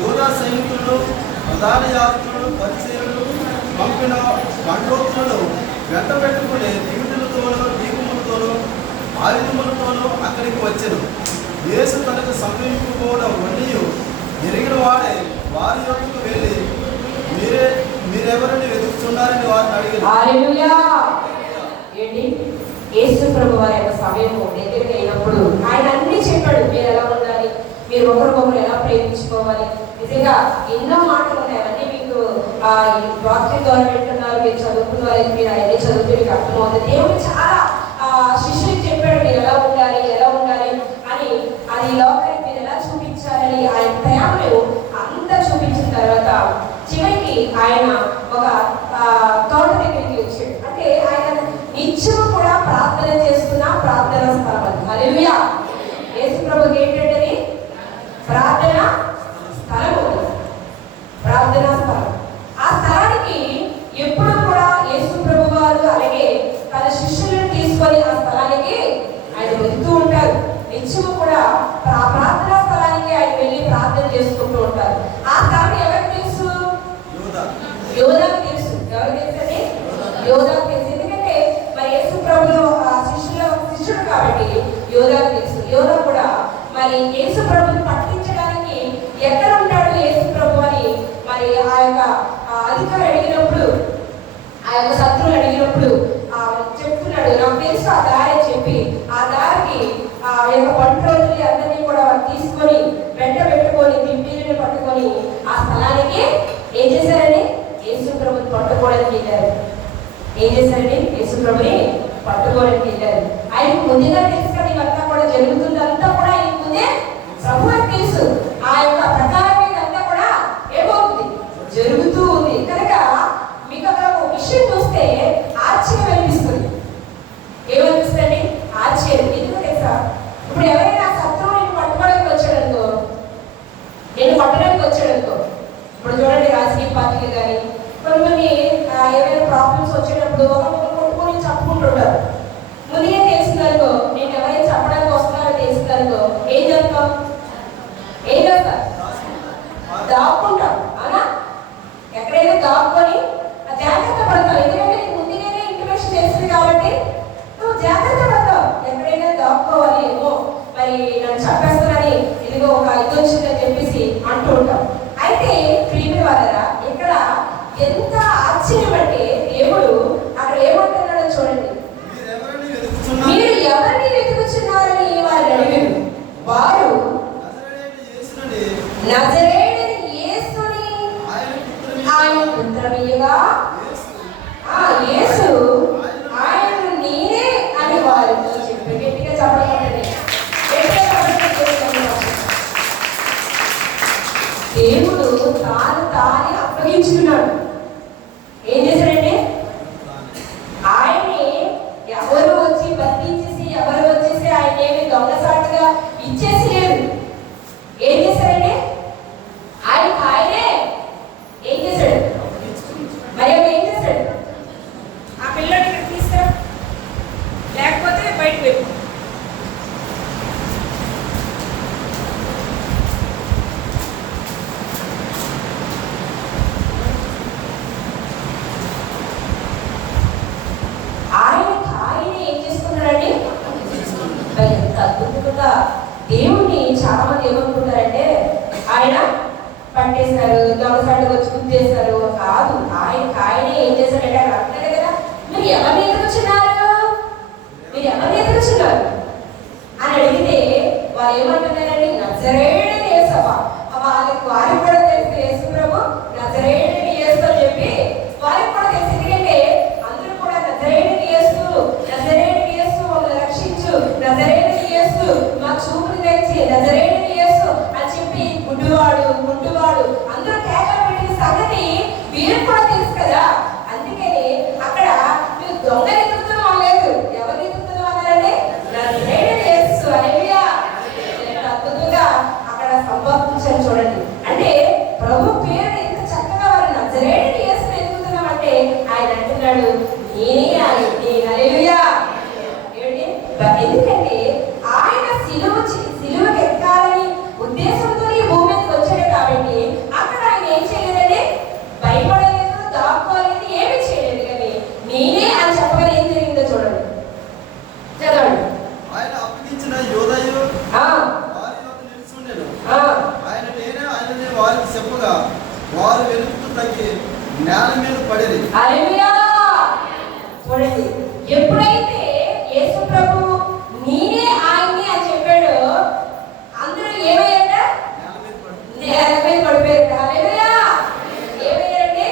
యోధా సైనికులను, ప్రధాన యాజకులను, పరిచయులను పంపిన బండోత్రులను వెంట పెట్టుకుని దిగుడులతోనూ దీపములతోనూ ఆయుధములతోనూ అక్కడికి వచ్చెను. యేసు తనకు సమీపించుకోవడం వన్నీ ఎరిగిన వాడే వారి యొక్కకు వెళ్ళి మీరెవరిని వెతుకుతున్నారని వారిని అడిగారు. హల్లెలూయా. ఏంటి? యేసు ప్రభు వారి యొక్క సమయము దగ్గరికి అయినప్పుడు ఆయన అన్ని చెప్పాడు. మీరు ఎలా ఉండాలి, మీరు ఒకరికొకరు ఎలా ప్రేమించుకోవాలి. నిజంగా ఎన్నో మాటలు ఉన్నాయి. అవన్నీ మీకు వాక్యం ద్వారా వింటున్నారు. మీరు చదువుకున్న వాళ్ళకి మీరు అవన్నీ చదివితే మీకు అర్థమవుతుంది. దేవుడు చాలా శిష్యులకు చెప్పాడు మీరు ఎలా ఉండాలి అని. అది లోకానికి మీరు ఎలా చూపించాలని ఆయన ప్రేమను అంతా చూపించిన తర్వాత చివరికి ఆయన ఒక తోట దగ్గరికి వచ్చాడు. అంటే ఆయన నిత్యము కూడా ప్రార్థన చేస్తున్న ప్రార్థన స్థలం అది. హల్లెలూయా. యేసు ప్రభుకి ఏంటంటే ప్రార్థన స్థలము, ప్రార్థనా స్థలం. ఆ స్థలానికి ఎప్పుడు కూడా యేసు ప్రభు వారు అలాగే తన శిష్యులను కాబట్టి యోధాకు తెలుసు. యోధా కూడా మరి యేసు ప్రభుని పట్టించడానికి ఎక్కడ ఉంటాడు యేసు ప్రభు అని మరి ఆ యొక్క అధికారి అడిగినప్పుడు, ఆ యొక్క శత్రువులు అడిగినప్పుడు చెప్తున్నాడు, నాకు తెలుసు ఆ దారి అని చెప్పి ఆ దారికి ఆ యొక్క పంట రోజులు అందరినీ కూడా తీసుకొని వెంట పెట్టుకొని దింపీలను పట్టుకొని ఆ స్థలానికి ఏం చేశారండి? యేసు ప్రభుని పట్టుకోవడానికి వెళ్ళారు. ఏం చేశారండి? యేసు ప్రభుని పట్టుకోవడానికి వెళ్ళారు. ఆయనకు ముందుగా తెలుసు కదా ఇవంతా కూడా జరుగుతుందంతా కూడా ఆయనకు ముందే ప్రభు అని తెలుసు. ఆ యొక్క ప్రకారం ఇదంతా కూడా ఏమవుతుంది? జరుగుతూ ఉంది. కనుక మీకు అక్కడ ఒక విషయం చూస్తే ఆశ్చర్యం అనిపిస్తుంది. ఏమనిపిస్తుంది? ఆశ్చర్యం. ఎందుకు తెలుసా? ఇప్పుడు ఎవరైనా శత్రువు నేను పట్టుకోవడానికి వచ్చాడనుకో, నేను పట్టడానికి వచ్చాడనుకో, ఇప్పుడు చూడండి రాజకీయ పార్టీలు కానీ కొన్ని ఏమైనా ప్రాబ్లమ్స్ వచ్చేటప్పుడు ఒకరిని కొట్టుకొని చెప్పుకుంటుంటారు. ముందుగా తెలిసిందనుకో, నేను ఎవరైనా చెప్పడానికి వస్తున్నారో తెలిసిందనుకో, ఏం చేస్తాం? ఏం చేస్తారు? దాక్కుంటాం. అవునా? ఎక్కడైనా దాక్కొని జాగ్రత్త పడతావు. ఎందుకంటే నీకు ముందుగానే ఇంటిమేషన్ తెలిసింది కాబట్టి నువ్వు జాగ్రత్త పడతావు. ఎక్కడైనా దాక్కోవాలి, ఏమో మరి నన్ను చెప్పేస్తానని ఇదిగో ఒక ఇది వచ్చిందని చెప్పేసి అంటూ ఉంటాం. అయితే ప్రియమైన వాళ్ళరా, ఇక్కడ ఎంత ఆశ్చర్యం అంటే దేవుడు అక్కడ ఏమంటున్నాడో చూడండి. మీరు ఎవరిని వెతుకుచున్నారని వారిని అడిగారు. వారు నజరేయుడైన యేసుని ఆయన పుత్రమీయగా యేసు ఆయనను నేనే అని వారితో చెప్పి గట్టిగా చెప్పండి. దేవుడు తాను తానే అప్పగించుకున్నాడు. ఏం చేశాడండి? ఆయన్ని ఎవరు వచ్చి బంధించేసి ఎవరు వచ్చేసి ఆయన ఏమి దొంగసాటుగా ఇచ్చేసి లేదు. ఏం చేశారండి? ఆయనే ఏం చేశాడు? మరి ఏం చేశాడు? ఆ పిల్లడి ఇక్కడ తీసుకురా, లేకపోతే బయటకు వెళ్ళి అద్భుతంగా దేవుణ్ణి చాలా మంది ఏమనుకుంటారంటే ఆయన పట్టేశారు, దొంగసాటుగా వచ్చి గుర్తేశారు. కాదు, ఆయనే ఏం చేశారంటే అక్కడ అంటారు కదా, మీరు ఎవరిని ఎదుర్కొచ్చున్నారు, మీరు ఎవరిని ఎదుర్కొచ్చున్నారు అని అడిగితే వారు ఏమంటున్నారండి? నజరేయుడైన యేసు. వారికి కూడా తెలుసు యేసు ప్రభు నజరేయుడైన యేసు అని చెప్పి వారికి కూడా తెలుసు. ఎందుకంటే అందరూ కూడా నజరేయుడైన యేసు, నజరేయుడైన యేసు మమ్మల్ని రక్షించు, నజరేయుడైన యేసు మా చూపుని తెచ్చి, నజరేయుడైన యేసు అని చెప్పి గుడ్డివాడు అందరూ కేకలు పెట్టిన సంగతి వీరికి కూడా తెలుసు కదా. అందుకని అక్కడ మీరు దొంగలు ఎదుగుతున్నాం లేదు, ఎవరు ఎదుగుతున్నాం అన్నారంటే నజరేయుడైన యేసు. హల్లెలూయా. అద్భుతంగా అక్కడ సంభావించారు చూడండి. అంటే ప్రభు పేరు ఎంత చక్కగా వారు నజరేయుడైన యేసుని ఎదుగుతున్నాం అంటే ఆయన అంటున్నాడు నేనే ఆయన్ని. హల్లెలూయా. ఎందుకంటే ఆయన సిలువకి ఎక్కాలని ఉద్దేశంతో ఈ భూమి మీదకి వచ్చాడు కాబట్టి అక్కడ ఆయన ఏం చేయలేదండి? భయపడలేదు, దాక్కోలేదు, ఏమీ చేయలేదు. కానీ నేనే అని చెప్పగానే ఏం జరిగిందో చూడండి, చదవండి. ఆయన అప్పగించిన యోధయు వారి వద్ద నిలుచుండెను. ఆయననే వారికి చెప్పగా వారు వెలుగుతూ తగ్గి నేల మీద పడిరి. హల్లెలూయా. చూడండి, ఎప్పుడైతే యేసు ప్రభు నేనే ఆయన్ని అని చెప్పాడు అందరూ ఏమయ్యారట? నేల మీద పడిపోయారట. హల్లెలూయా. ఏమయ్యారండి?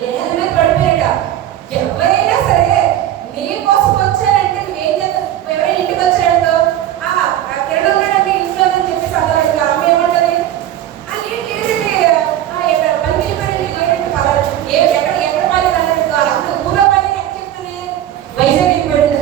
నేల మీద పడిపోయారట. ఎవరైనా సరే నీ కోసం వచ్చారంటే నువ్వేం చేస్తావు? ఎవరైనా ఇంటికి వచ్చారనుకో, కిరణ్ ఉన్నాడంటే ఇంట్లో అని చెప్పి చదవాలి. అమ్మ ఏమంటది? పని వెళ్ళిపోయారండి, ఎక్కడ పని అన్నాడు. ఊరో పని ఎక్కడ చెప్తుంది? వైజాగ్ వెళ్ళిపోయాడు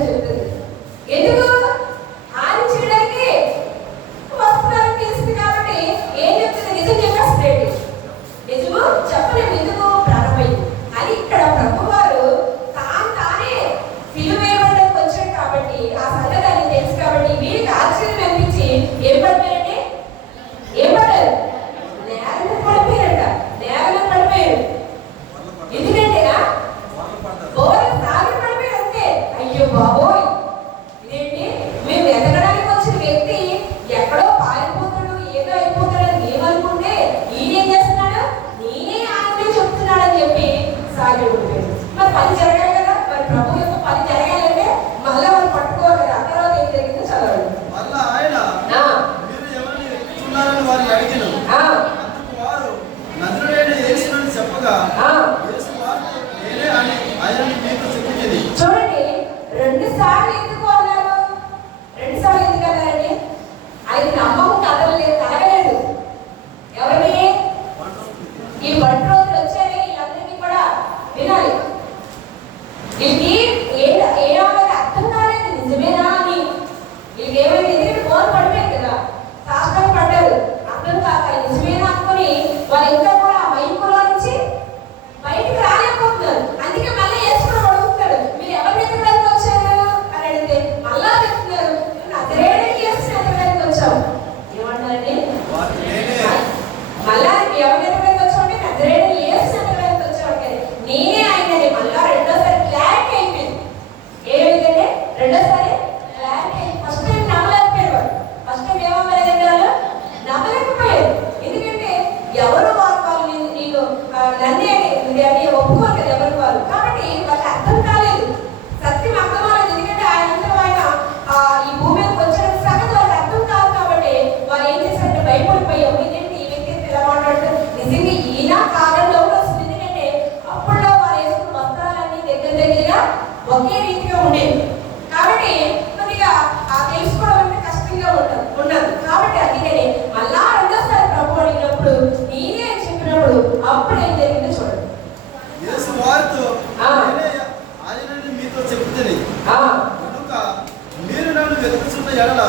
ఎడల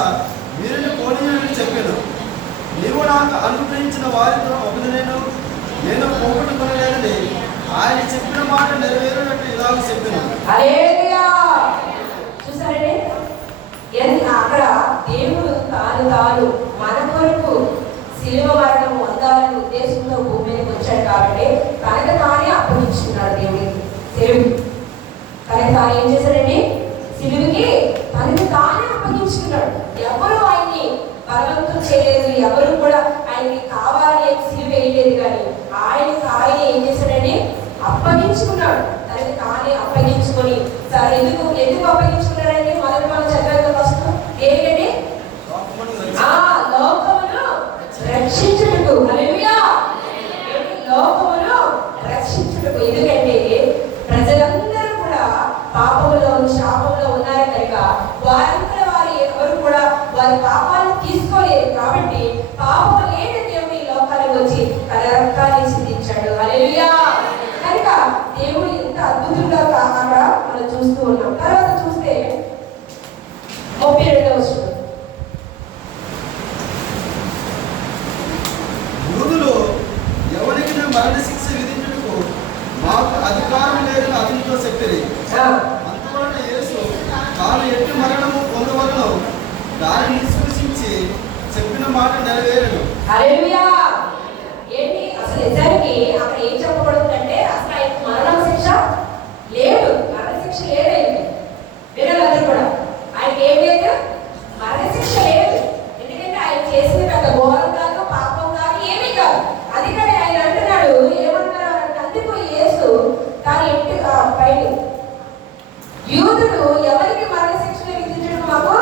వీరిని పోనీయని చెప్పాను. నీవు నాకు అనుగ్రహించిన వారితో ఒకరినేను నేను పోగొట్టుకునలేదని ఆయన చెప్పిన మాట నెరవేరినట్టు ఇలాగ చెప్పాను. హల్లెలూయా. చూసారండి, అక్కడ దేవుడు తాను మన కొరకు శిలువ మరణం పొందాలని ఉద్దేశంతో భూమి మీదకి వచ్చాడు కాబట్టి తనకు తానే అప్పగించుకున్నాడు దేవుడికి. దేవుడు తనకు తాను ఏం చేశాడండి? శిలువకి తనకు తానే అప్పగించుకున్నాడు. ఎవరు ఆయన్ని బలవంతం చేయలేదు, ఎవరు కూడా ఆయనకి కావాలని శిలువ వేయలేదు, కానీ ఆయన ఏం చేశాడండి? అప్పగించుకున్నాడు. తనకి తానే అప్పగించుకొని సరే ఎందుకు అప్పగించుకున్నాడండి? మొదటి మనం చదివేది ఫస్ట్ ఏంటండి? లోకమును రక్షించుటకు. హల్లెలూయా. లోకమును రక్షించుటకు. ఎందుకంటే ప్రజలందరూ కూడా పాపంలో శాపంలో ఉన్నారు కనుక వారంతా ఎవరు కూడా వారి పాపాలను తీసుకోలేరు. కాబట్టి పాపం లేని దేవుడు ఈ లోకానికి వచ్చి తన రక్తాన్ని చిందించాడు. హల్లెలూయా. కనుక దేవుడు ఇంత అద్భుతంగా అక్కడ మనం చూస్తూ ఉన్నాం. తర్వాత చూస్తే 32వ వచనం. యూదులు ఎవరికి మరణ శిక్ష విధించుటకు మాకు అధికారం లేదని అతనితో చెప్పిరి. అందువలన యేసు తాను ఎట్టి మరణము పొందవలనో దానిని సూచించి చెప్పిన మాట నెరవేరను. హల్లెలూయా. ఏంటి అసలు నిజానికి అక్కడ ఏం చెప్పబడుతుందంటే అసలు ఆయనకు మరణ శిక్ష లేదు, మరణ శిక్ష లేదు. వినాలందరూ కూడా ఆయనకి ఏం లేదు, మరణ శిక్ష లేదు. ఎందుకంటే ఆయన చేసిన పెద్ద ఘోరం కాదు, పాపం కాదు, ఏమీ కాదు. అది కానీ ఆయన అంటున్నాడు, ఏమంటున్నారు అంటే అందుకు యేసు తాను ఎట్టి పైన యూదుడు ఎవరికి మరణ శిక్షణ విధించడం మాకు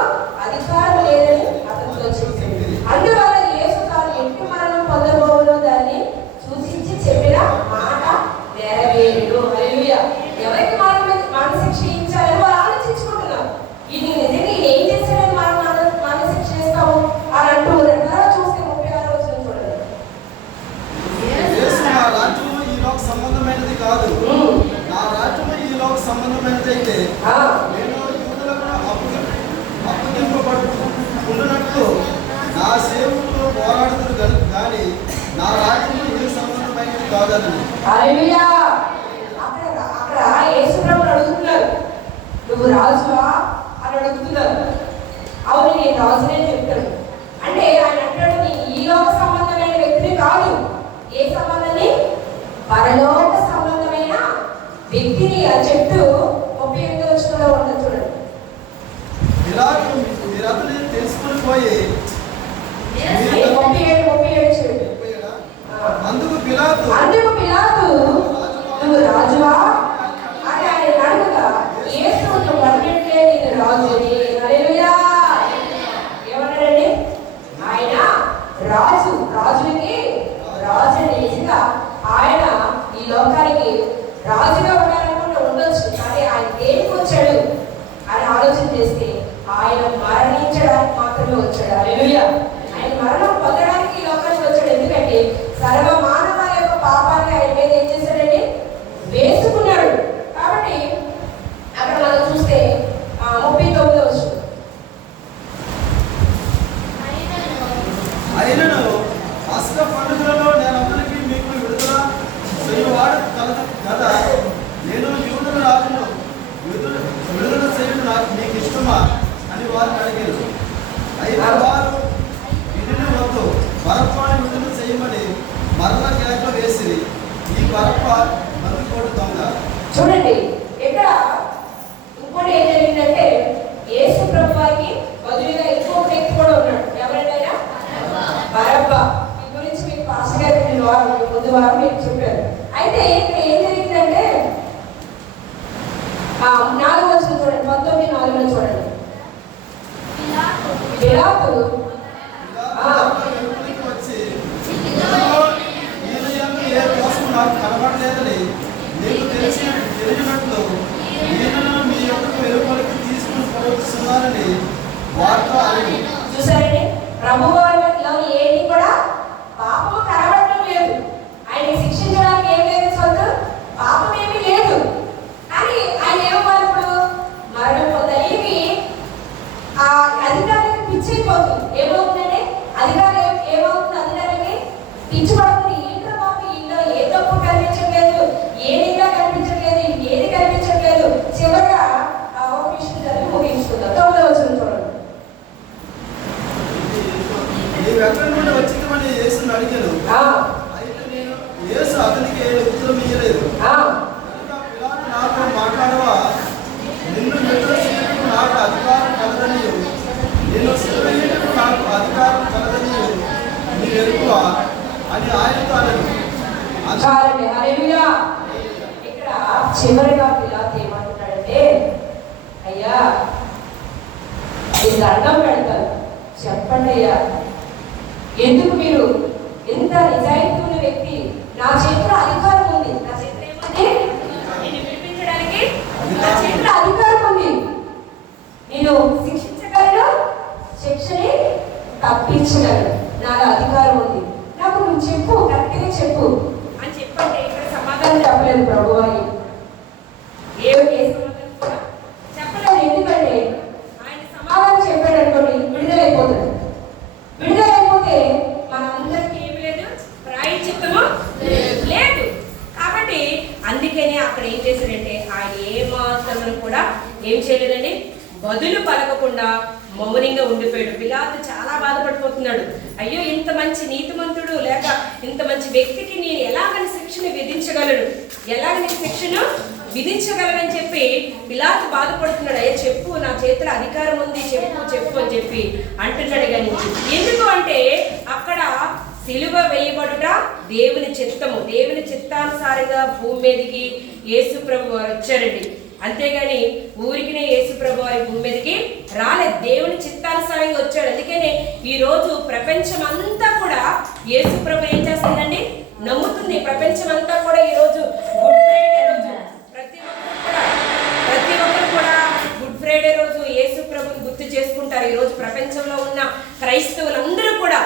అధికారం లేదని అతనితో చెప్పింది. అందువల్ల యేసు తాను ఎట్టి మరణం పొందబోవునో దాన్ని సూచించి చెప్పిన మాట నెరవేరును. హల్లెలూయా. ఎవరికి మరణ శిక్ష ఇచ్చారని వారు ఆలోచించుకుంటున్నారు. ఇది నిజంగా ఈయన ఏం చేశాడని మనం మరణ శిక్ష ఇస్తాము అని అంటూ రెండవ చూస్తే 36వ వచనం చూడండి. యేసు నా రాజ్యము ఈ లోక సంబంధమైనది కాదు, నా రాజ్యము ఈ లోక సంబంధమైనది అయితే నేను యూదులకు అప్పగింపబడుతున్నట్లు నా సేవకులు పోరాడుతున్నారు కానీ నా రాజ్యము ఈ సంబంధమైనది కాదని. హల్లెలూయా. అక్కడ యేసు ప్రభువుని అడుగుతున్నారు, నువ్వు రాజువా అని అడుగుతున్నారు. అవును, నేను రాజునే చెప్తాను. అంటే ఆయన అంటాడు, నేను ఈ లోక సంబంధమైన వ్యక్తిని కాదు. ఏ సంబంధాన్ని? పరలోక సంబంధమైన వ్యక్తిని అని చెప్తూ 38వ వచనంలో ఉంటుంది చూడండి. మీరు అతని తెలుసుకుని పోయి 37 చూడండి. అందుకు పిలాతు నువ్వు రాజువా అని ఆయన అడుగుగా యేసు నువ్వు అన్నట్లే నేను రాజుని. హల్లెలూయా. ఏమన్నాడండి? ఆయన రాజులకి రాజు నిజంగా ఆయన ఈ లోకానికి రాజుగా ఉండాలనుకుంటే ఉండొచ్చు, కానీ ఆయన దేనికి వచ్చాడు అని ఆలోచన చేస్తే ఆయన మరణించడానికి మాత్రమే వచ్చాడు. హల్లెలూయా. ఆయన మరణం పొందడానికి ఈ లోకానికి వచ్చాడు. ఎందుకంటే సర్వ మానవాల యొక్క పాపాన్ని ఆయన మీద ఏం చేశాడండి? వేసుకున్నాడు. కాబట్టి అక్కడ మనం చూస్తే 39వ వచనం. అయినను పస్క పండుగలలో నేను అందరికీ మీకు విడుదల చేయవాడు కదా, నేను యూదుల రాజును విడుదల చేయడం నాకు మీకు ఇష్టమా అని వారిని అడిగారు. అయితే వారు విడుదల వద్దు, బరప్పని విడుదల చేయమని మరల కేక వేసిరి. ఈ బరప్ప బందిపోటు దొంగ. చూడండి, ఇక్కడ ఇంకోటి ఏం జరిగిందంటే యేసు ప్రభు వారికి బదులుగా ఇంకో వ్యక్తి కూడా ఉన్నాడు. ఎవరైనా? బరబ్బా. ఈ గురించి మీకు పాస్టర్ గారు ముందు వారం మీకు చెప్పారు. అయితే ఇక్కడ ఏం జరిగిందంటే 4వ వచనం చూడండి, 19:4 చూడండి. పిలాతు వచ్చి ఏ కోసం నాకు కనబడలేదని నీకు తెలిసినట్లు ఈయనను మీ యొక్క వెలుపలికి తీసుకుని పోతున్నారని వారితో అడిగి. చూసారండి, ప్రభువులో ఏది కూడా పాపము కనబడటం లేదు. ఆయన శిక్షించడానికి ఏం లేదు, సొంత పాపం ఏమీ లేదు. కానీ ఆయన ఏమన్నారు? ఇప్పుడు మరణం పొందాలి. ఆ అధికారాన్ని ఏమవుతుందంటే అధికారం ఏమవుతుంది? అధికారానికి పిచ్చిపడుతుంది. ఏంటో బాబు ఇంట్లో ఏ తప్పు కనిపించట్లేదు, ఏదిగా కనిపించట్లేదు, ఏది కనిపించట్లేదు. చివరిగా ఒక విషయం జరిగి ముగించుకుందాం. 9వ వచనం చూడండి. నీవు ఎక్కడి నుండి వచ్చిందని యేసుని అడిగాను. అయితే నేను యేసు అతనికి ఉత్తరం ఇయ్యలేదు. కనుక పిలాతు నాతో మాట్లాడవా, నిన్ను నిర్దోషించుటకు నాకు అధికారం కలదనియు, నిన్ను సిలువ వేయుటకు నాకు అధికారం కలదనియు నీవు ఎరుగువా అని ఆయనతో అనను. చాలండి. హల్లెలూయా. ఇక్కడ చివరిగా పిలాతు ఏమంటున్నాడంటే, అయ్యా నేను దండం పెడతాను, చెప్పండి అయ్యా, ఎందుకు మీరు ఎంత నిజాయితీ ఉన్న వ్యక్తి, నా చేతిలో అధికారం ఉంది, నా చేతిలో ఏముంది? నేను విడిపించడానికి నా చేతిలో అధికారం ఉంది, నేను శిక్షించగలను, శిక్షని తప్పించగలను, నాకు అధికారం ఉంది, నాకు నువ్వు చెప్పు, కరెక్ట్గా చెప్పు అని చెప్పండి. ఇక్కడ సమాధానం సమాధానం చెప్పలేదు ప్రభు అని. ఏ సమాధానం కూడా చెప్పలేదు. ఎందుకంటే ఆయన సమాధానం చెప్పాడు అనుకోండి, విడుదలైపోతాడు. విడుదలైపోతే మనందరికీ ఏమి లేదు, ప్రాయశ్చిత్తము లేదు. కాబట్టి అందుకనే అక్కడ ఏం చేశాడంటే ఆయన ఏమాత్రం కూడా ఏం చేయలేదండి, బదులు పలకకుండా మౌనంగా ఉండిపోయాడు. పిలాతు చాలా బాధపడిపోతున్నాడు. అయ్యో ఇంత మంచి నీతిమంతుడు లేక ఇంత మంచి వ్యక్తికి నేను ఎలాగని శిక్షను విధించగలను, ఎలాగని శిక్షను విధించగలనని చెప్పి పిలాతు బాధపడుతున్నాడు. అయ్యా చెప్పు, నా చేతిలో అధికారం ఉంది, చెప్పు చెప్పు అని చెప్పి అంటున్నాడు. కానీ ఎందుకు అంటే అక్కడ సిలువ వేయబడుట దేవుని చిత్తము, దేవుని చిత్తానుసారంగా భూమి మీదకి యేసు ప్రభు వారు వచ్చారండి. అంతేగాని ఊరికినే యేసు ప్రభు వారి భూమి మీదకి రాలేదు, దేవుని చిత్తానుసారంగా వచ్చాడు. అందుకనే ఈ రోజు ప్రపంచం అంతా కూడా యేసు ప్రభు ఏం చేస్తుందండి, నమ్ముతుంది. ప్రపంచం అంతా కూడా ఈ రోజు గుడ్ ఫ్రైడే రోజు ప్రతి ఒక్కరు కూడా గుడ్ ఫ్రైడే రోజు యేసు ప్రభుని గుర్తు చేసుకుంటారు. ఈ రోజు ప్రపంచంలో ఉన్న క్రైస్తవులందరూ కూడా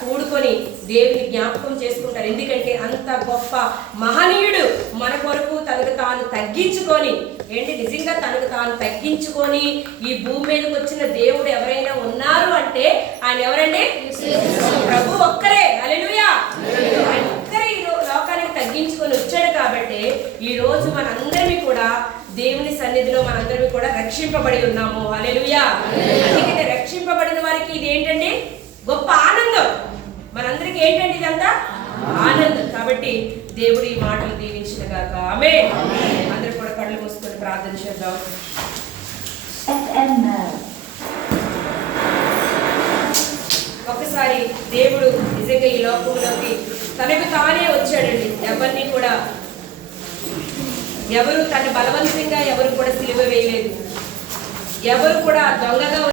కూడుకొని దేవుని జ్ఞాపకం చేసుకుంటారు. ఎందుకంటే అంత గొప్ప మహనీయుడు మన కొరకు తనకు తాను తగ్గించుకొని, ఏంటి నిజంగా తనకు తాను తగ్గించుకొని ఈ భూమి మీదకి వచ్చిన దేవుడు ఎవరైనా ఉన్నారు అంటే ఆయన ఎవరండి? ప్రభు ఒక్కరే. హల్లెలూయా. ఆయన ఒక్కరే ఈ లోకానికి తగ్గించుకొని వచ్చాడు. కాబట్టి ఈ రోజు మనందరినీ కూడా దేవుని సన్నిధిలో మనందరినీ కూడా రక్షింపబడి ఉన్నాము. హల్లెలూయా. అందుకనే రక్షింపబడిన వారికి ఇది ఏంటండి, గొప్ప ఆనందం. మనందరికి ఏంటంటే ఇదంతా ఆనందం. కాబట్టి దేవుడు ఈ మాటలు దీవించిన గాక. ఆమేన్. అందరూ కూడా కళ్ళు మూసుకొని ప్రార్థన చేద్దాం. ఒకసారి దేవుడు నిజంగా ఈ లోకంలోకి తనకు తానే వచ్చాడండి. ఎవరిని కూడా ఎవరు తన బలవంతంగా ఎవరు కూడా సిలువ వేయలేదు. ఎవరు కూడా దొంగగా